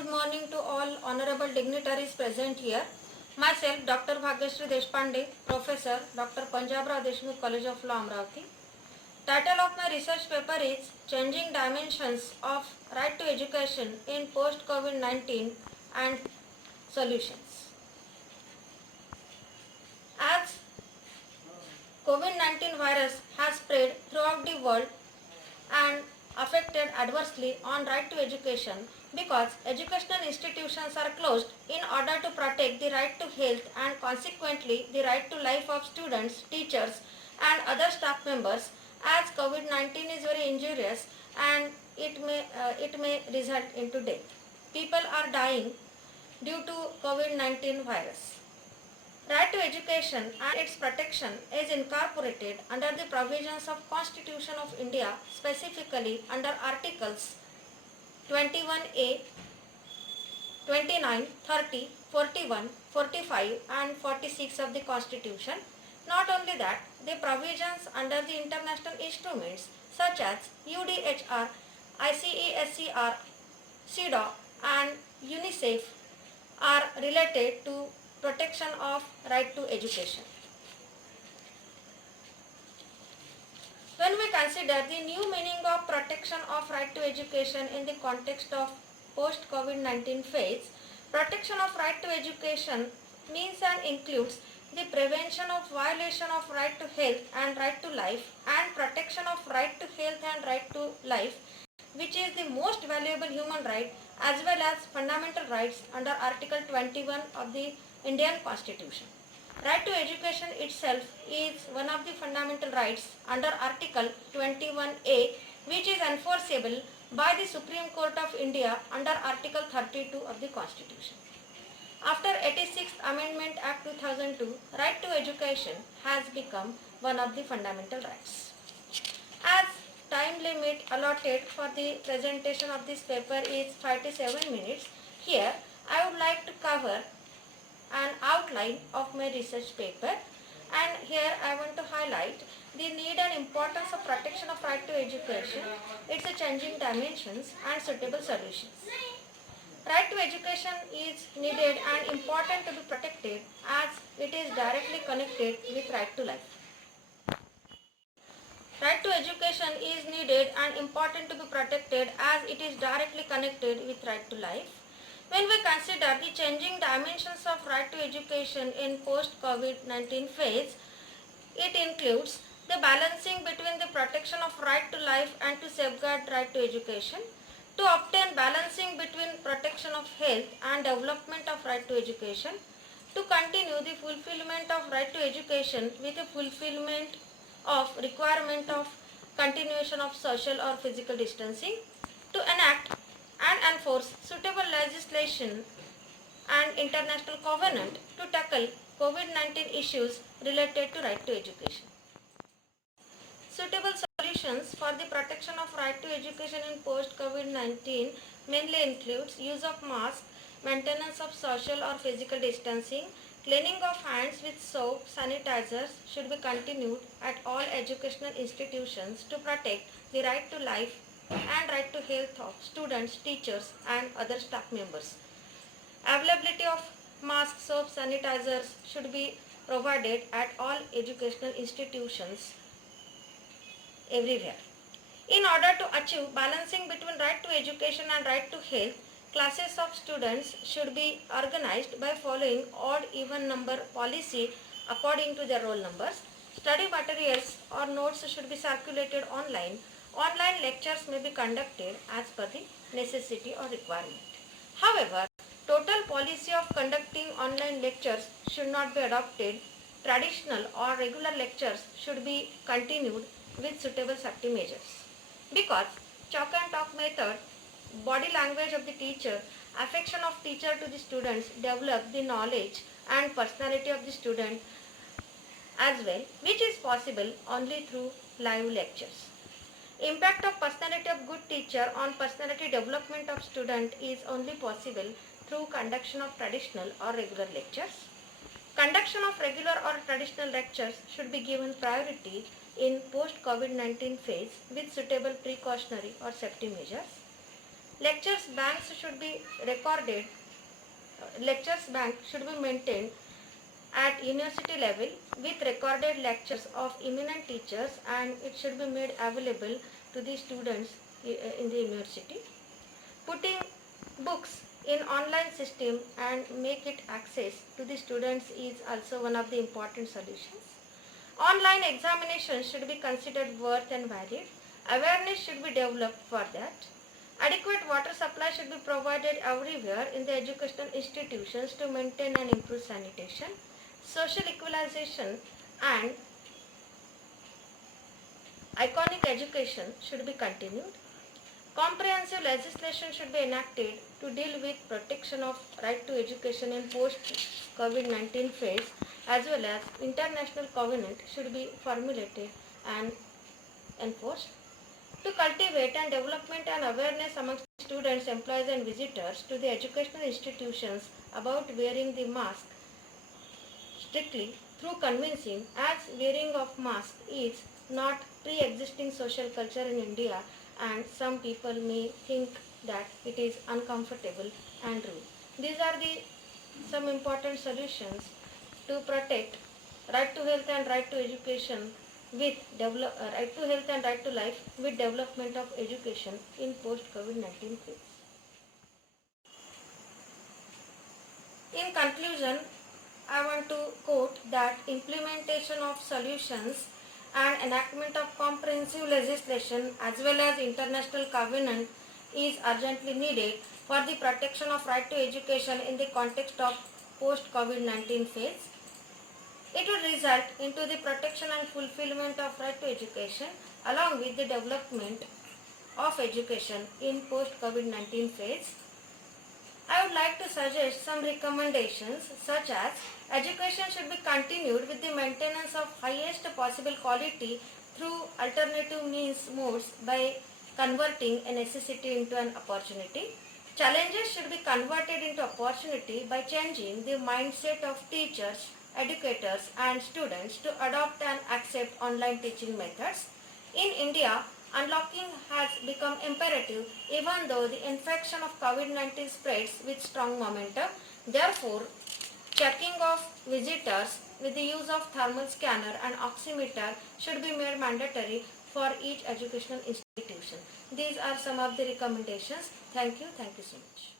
good morning to all honorable dignitaries present here. Myself, Dr. Bhagyashree Deshpande, Professor, Dr. Punjabrao Deshmukh College of Law, Amravati. Title of my research paper is Changing Dimensions of Right to Education in Post-COVID-19 and Solutions. As COVID-19 virus has spread throughout the world and affected adversely on right to education because educational institutions are closed in order to protect the right to health and consequently the right to life of students, teachers and other staff members, as COVID-19 is very injurious and it may result into death. People are dying due to COVID-19 virus. Right to education and its protection is incorporated under the provisions of Constitution of India, specifically under Articles 21A, 29, 30, 41, 45 and 46 of the Constitution. Not only that, the provisions under the international instruments such as UDHR, ICESCR, CEDAW and UNICEF are related to protection of right to education. When we consider the new meaning of protection of right to education in the context of post-COVID-19 phase, protection of right to education means and includes the prevention of violation of right to health and right to life and protection of right to health and right to life, which is the most valuable human right as well as fundamental rights under Article 21 of the Indian Constitution. Right to education itself is one of the fundamental rights under Article 21A, which is enforceable by the Supreme Court of India under Article 32 of the Constitution. After 86th Amendment Act 2002, right to education has become one of the fundamental rights. As time limit allotted for the presentation of this paper is 5 to 7 minutes, here I would like to cover an outline of my research paper, and here I want to highlight the need and importance of protection of right to education, its changing dimensions and suitable solutions. Right to education is needed and important to be protected as it is directly connected with right to life. Right to education is needed and important to be protected as it is directly connected with right to life. When we consider the changing dimensions of right to education in post-COVID-19 phase, it includes the balancing between the protection of right to life and to safeguard right to education, to obtain balancing between protection of health and development of right to education, to continue the fulfillment of right to education with a fulfillment of requirement of continuation of social or physical distancing, to enact and enforce suitable legislation and international covenant to tackle COVID-19 issues related to right to education. Suitable solutions for the protection of right to education in post-COVID-19 mainly includes use of masks, maintenance of social or physical distancing, cleaning of hands with soap, sanitizers should be continued at all educational institutions to protect the right to life and right to health of students, teachers and other staff members. Availability of masks, soap, sanitizers should be provided at all educational institutions everywhere. In order to achieve balancing between right to education and right to health, classes of students should be organized by following odd-even number policy according to their roll numbers. Study materials or notes should be circulated online. Online lectures may be conducted as per the necessity or requirement. However, total policy of conducting online lectures should not be adopted. Traditional or regular lectures should be continued with suitable safety measures. Because chalk and talk method, body language of the teacher, affection of teacher to the students develop the knowledge and personality of the student as well, which is possible only through live lectures. Impact of personality of good teacher on personality development of student is only possible through conduction of traditional or regular lectures. Conduction of regular or traditional lectures should be given priority in post-COVID-19 phase with suitable precautionary or safety measures. Lectures banks should be recorded. Lectures bank should be maintained at university level with recorded lectures of eminent teachers, and it should be made available to the students in the university. Putting books in online system and make it access to the students is also one of the important solutions. Online examinations should be considered worth and valid. Awareness should be developed for that. Adequate water supply should be provided everywhere in the educational institutions to maintain and improve sanitation. Social equalization and iconic education should be continued. Comprehensive legislation should be enacted to deal with protection of right to education in post-COVID-19 phase, as well as international covenant should be formulated and enforced. To cultivate and development and awareness amongst students, employees and visitors to the educational institutions about wearing the mask strictly through convincing, as wearing of mask is not pre-existing social culture in India, and some people may think that it is uncomfortable and rude. These are the some important solutions to protect right to health and right to education with right to health and right to life with development of education in post COVID-19 phase. In conclusion, I want to quote that implementation of solutions and enactment of comprehensive legislation as well as international covenant is urgently needed for the protection of right to education in the context of post-COVID-19 phase. It would result into the protection and fulfillment of right to education along with the development of education in post-COVID-19 phase. I would like to suggest some recommendations such as education should be continued with the maintenance of highest possible quality through alternative modes by converting a necessity into an opportunity. Challenges should be converted into opportunity by changing the mindset of teachers, educators and students to adopt and accept online teaching methods. In India, unlocking has become imperative even though the infection of COVID-19 spreads with strong momentum. Therefore, checking of visitors with the use of thermal scanner and oximeter should be made mandatory for each educational institution. These are some of the recommendations. Thank you so much.